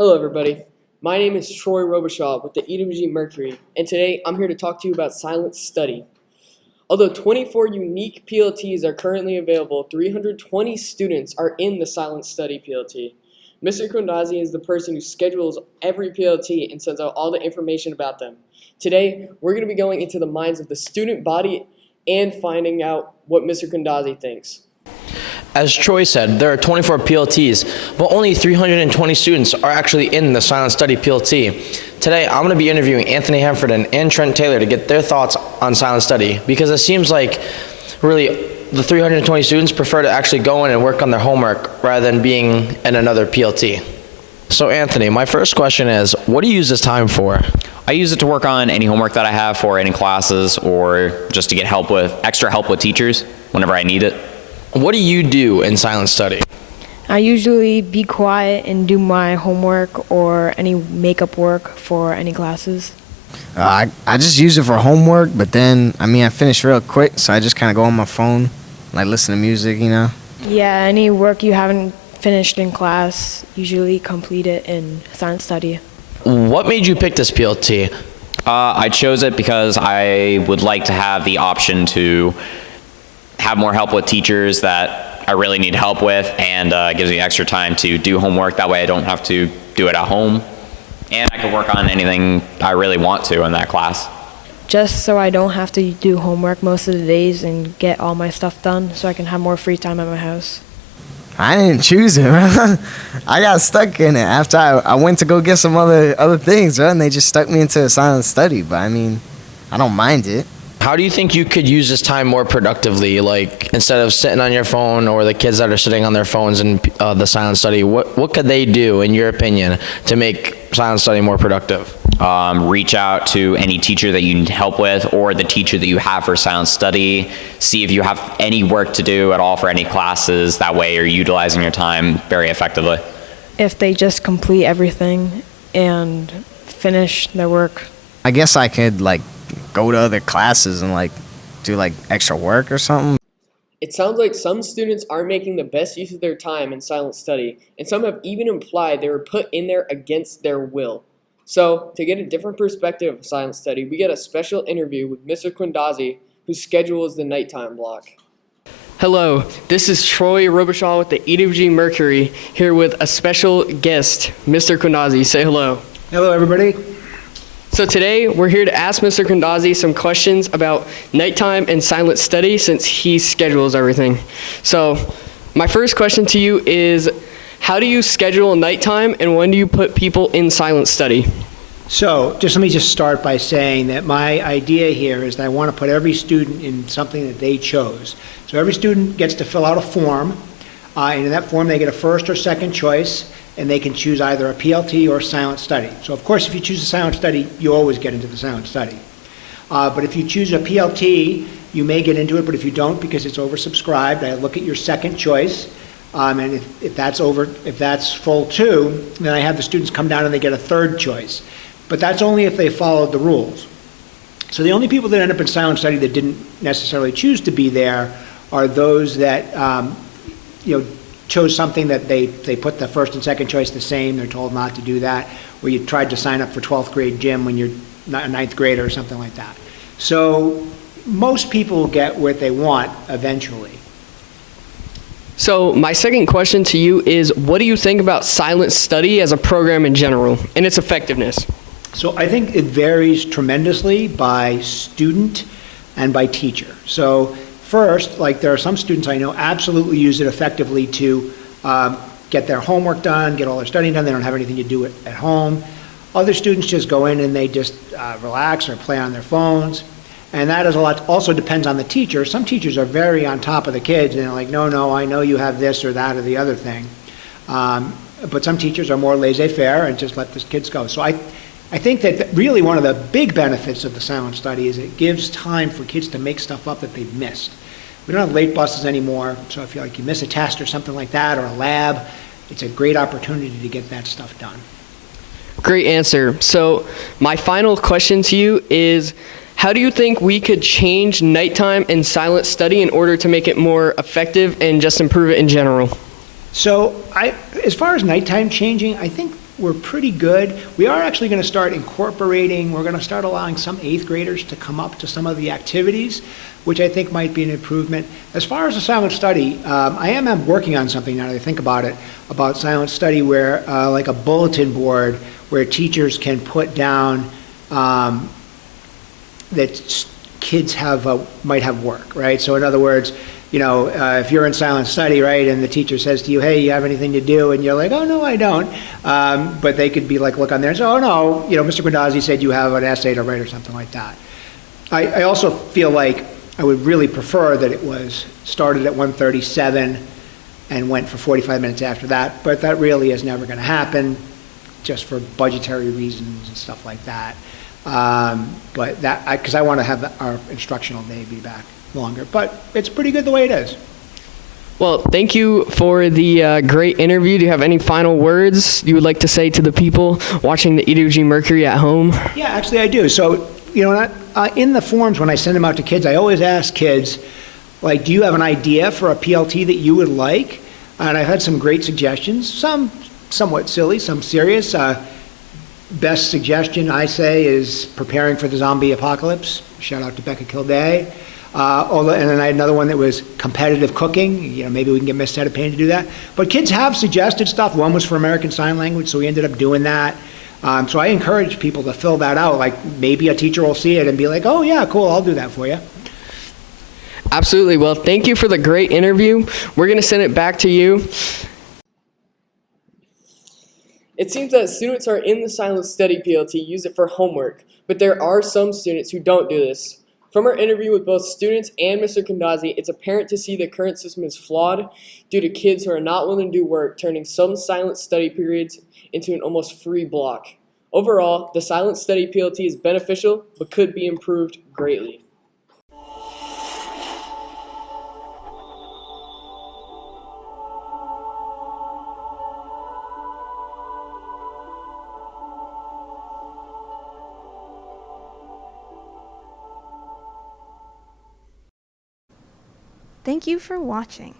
Hello, everybody. My name is Troy Robichaud with the EWG Mercury, and today I'm here to talk to you about silent study. Although 24 unique PLTs are currently available, 320 students are in the silent study PLT. Mr. Kundazi is the person who schedules every PLT and sends out all the information about them. Today, we're going to be going into the minds of the student body and finding out what Mr. Kundazi thinks. As Troy said, there are 24 PLTs, but only 320 students are actually in the Silent Study PLT. Today, I'm going to be interviewing Anthony Hemford and Trent Taylor to get their thoughts on Silent Study, because it seems like really the 320 students prefer to actually go in and work on their homework rather than being in another PLT. So Anthony, my first question is, what do you use this time for? I use it to work on any homework that I have for any classes, or just to get extra help with teachers whenever I need it. What do you do in Silent Study? I usually be quiet and do my homework or any makeup work for any classes. I just use it for homework, but then, I finish real quick, so I just kind of go on my phone, like listen to music, Yeah, any work you haven't finished in class, usually complete it in Silent Study. What made you pick this PLT? I chose it because I would like to have the option to have more help with teachers that I really need help with, and gives me extra time to do homework. That way I don't have to do it at home, and I can work on anything I really want to in that class. Just so I don't have to do homework most of the days and get all my stuff done, so I can have more free time at my house. I didn't choose it, man. I got stuck in it after I went to go get some other things, right? And they just stuck me into a Silent Study, but I don't mind it. How do you think you could use this time more productively, like instead of sitting on your phone, or the kids that are sitting on their phones in the Silent Study? What could they do, in your opinion, to make Silent Study more productive? Reach out to any teacher that you need help with, or the teacher that you have for Silent Study. See if you have any work to do at all for any classes. That way you're utilizing your time very effectively. If they just complete everything and finish their work. I guess I could, go to other classes and, do, extra work or something. It sounds like some students are making the best use of their time in silent study, and some have even implied they were put in there against their will. So, to get a different perspective of silent study, we get a special interview with Mr. Kundazi, whose schedule is the nighttime block. Hello, this is Troy Robichaud with the EWG Mercury, here with a special guest, Mr. Kundazi. Say hello. Hello, everybody. So today, we're here to ask Mr. Kundazi some questions about nighttime and silent study, since he schedules everything. So, my first question to you is, how do you schedule nighttime, and when do you put people in silent study? So, let me start by saying that my idea here is that I want to put every student in something that they chose. So every student gets to fill out a form, and in that form they get a first or second choice, and they can choose either a PLT or a silent study. So of course, if you choose a silent study, you always get into the silent study. But if you choose a PLT, you may get into it, but if you don't, because it's oversubscribed, I look at your second choice, and if that's full too, then I have the students come down and they get a third choice. But that's only if they followed the rules. So the only people that end up in silent study that didn't necessarily choose to be there are those that chose something that they put the first and second choice the same, they're told not to do that, or you tried to sign up for 12th grade gym when you're not a ninth grader or something like that. So most people get what they want eventually. So my second question to you is, what do you think about silent study as a program in general and its effectiveness? So I think it varies tremendously by student and by teacher. So first, there are some students I know absolutely use it effectively to get their homework done, get all their studying done. They don't have anything to do at home. Other students just go in and they just relax or play on their phones. And that is also depends on the teacher. Some teachers are very on top of the kids and they're like, no, I know you have this or that or the other thing. But some teachers are more laissez-faire and just let the kids go. So I think that really one of the big benefits of the silent study is it gives time for kids to make stuff up that they've missed. We don't have late buses anymore, so if you miss a test or something like that, or a lab, it's a great opportunity to get that stuff done. Great answer. So my final question to you is, how do you think we could change nighttime and silent study in order to make it more effective and just improve it in general? So as far as nighttime changing, I think we're pretty good. We are actually going to start incorporating, we're going to start allowing some 8th graders to come up to some of the activities, which I think might be an improvement. As far as the silent study, I am working on something now that I think about it, about silent study where, like a bulletin board where teachers can put down that kids might have work, right? So in other words, if you're in silent study, right, and the teacher says to you, hey, you have anything to do? And you're like, oh, no, I don't. But they could be like, look on there and say, oh, no, Mr. Guendazzi said you have an essay to write or something like that. I also feel like I would really prefer that it was started at 1:37 and went for 45 minutes after that, but that really is never going to happen just for budgetary reasons and stuff like that. But that, because I want to have our instructional day be back longer, but it's pretty good the way it is. Well, thank you for the great interview. Do you have any final words you would like to say to the people watching the EWG Mercury at home? Yeah, actually I do. So, in the forms when I send them out to kids, I always ask kids, like, do you have an idea for a PLT that you would like? And I've had some great suggestions, some somewhat silly, some serious. Best suggestion, I say, is preparing for the zombie apocalypse. Shout out to Becca Kilday. And then I had another one that was competitive cooking. Maybe we can get Miss Setapane to do that. But kids have suggested stuff. One was for American Sign Language, so we ended up doing that. So I encourage people to fill that out. Like, maybe a teacher will see it and be like, oh, yeah, cool, I'll do that for you. Absolutely. Well, thank you for the great interview. We're going to send it back to you. It seems that students are in the silent study PLT use it for homework, but there are some students who don't do this. From our interview with both students and Mr. Guendazzi, it's apparent to see the current system is flawed due to kids who are not willing to do work, turning some silent study periods into an almost free block. Overall, the silent study PLT is beneficial, but could be improved greatly. Thank you for watching.